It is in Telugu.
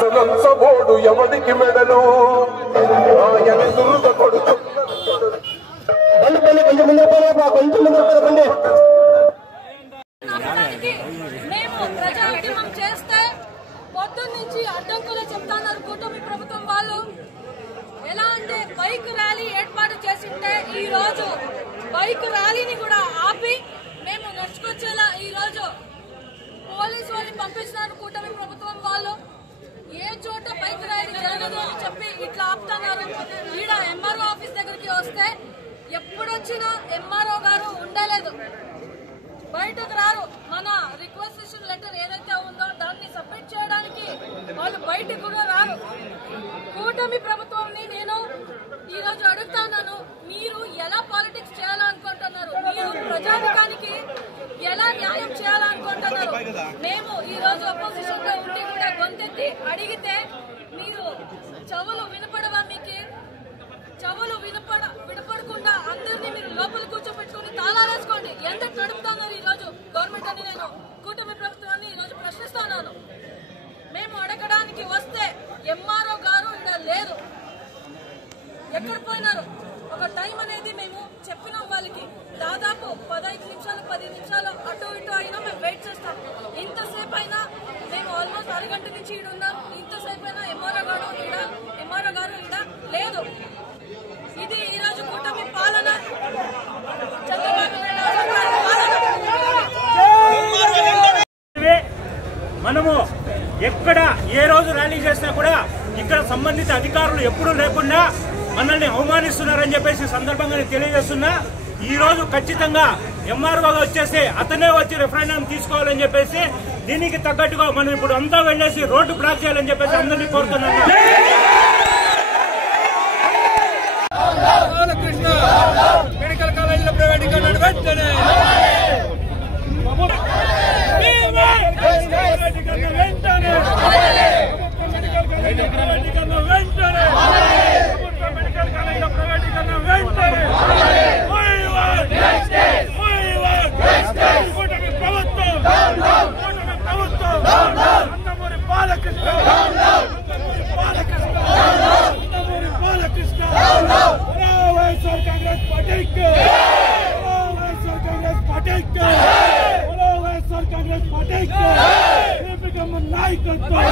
సబోడు ఎవరికి మెడలు ఆయన దుర్గ కొడుకు మేము ప్రజాక్షేమం చేస్తే పొద్దున్న నుంచి అడ్డంకులు చెప్తున్నారు కూటమి ప్రభుత్వం వాళ్ళు. ఎలా అంటే బైక్ ర్యాలీ ఏర్పాటు చేసింటే ఈ రోజు బైక్ ర్యాలీని కూడా ఆపి మేము నడుచుకొచ్చేలా ఈ రోజు పోలీసు వాళ్ళని పంపిస్తున్నారు కూటమి ప్రభుత్వం వాళ్ళు. ఏ చోట బైక్ ర్యాలీ జరగదు అని చెప్పి ఇట్లా ఆపుతున్నారు. ఈడ ఎంఆర్ఓ ఆఫీస్ దగ్గరికి వస్తే ఎప్పుడొచ్చినా ఎంఆర్ఓ గారు ఉండలేదు, బయటకు రారు. మన రిక్వెస్టేషన్ లెటర్ ఏదైతే ఉందో దాన్ని సబ్మిట్ చేయడానికి వాళ్ళు బయటకు కూడా రారు. కూటమి ప్రభుత్వాన్ని నేను ఈ రోజు అడుగుతున్నాను, మీరు ఎలా పాలిటిక్స్ చేయాలనుకుంటున్నారు? మీరు ప్రజానికానికి ఎలా న్యాయం చేయాలనుకుంటున్నారు? మేము ఈ రోజు అపోజిషన్ గా ఉండి కూడా గొంతెత్తి అడిగితే మీరు చెవులు వినపడవా? మీకు చెవులు వినపడకుండా అందరినీ మీరు లోపల కూర్చోబెట్టుకుని తాళాలేసుకోండి. ఎందుకు నడుపుతున్నారు ఈ రోజు గవర్నమెంట్ అని నేను కూటమి ప్రభుత్వాన్ని ఈ రోజు ప్రశ్నిస్తున్నాను. మేము అడగడానికి వస్తే ఎంఆర్ఓ గారు ఇక్కడ లేదు, ఎక్కడ పోయినారు? ఒక టైం అనేది మేము చెప్పినాం వాళ్ళకి, దాదాపు 15 నిమిషాలు 10 నిమిషాలు అటు ఇటు అయినా మేము వెయిట్ చేస్తాం. ఇంతసేపు అయినా మేము ఆల్మోస్ట్ అరగంట నుంచి ఇక్కడ ఉన్నాం. ఇంతసేపు అయినా ఎంఆర్ఓ గారు ఇక్కడ లేదు. ఇది ఈ రోజు కూటమి పాలన, చంద్రబాబు నాయుడు పాలన. మనము ఎక్కడ ఏ రోజు ర్యాలీ చేసినా కూడా ఇక్కడ సంబంధిత అధికారులు ఎప్పుడూ లేకుండా మనల్ని అవమానిస్తున్నారని చెప్పేసి సందర్భంగా తెలియజేస్తున్నా. ఈ రోజు ఖచ్చితంగా ఎంఆర్ఓ వచ్చేసి అతనే వచ్చి రెఫరెండం తీసుకోవాలని చెప్పేసి దీనికి తగ్గట్టుగా మనం ఇప్పుడు అంతా వెళ్లేసి రోడ్డు బ్లాక్ చేయాలని చెప్పేసి అందరినీ కోరుతున్నాను. మెడికల్ కాలేజీల ప్రైవేటీకరణ వెంటనే నాయకత్వం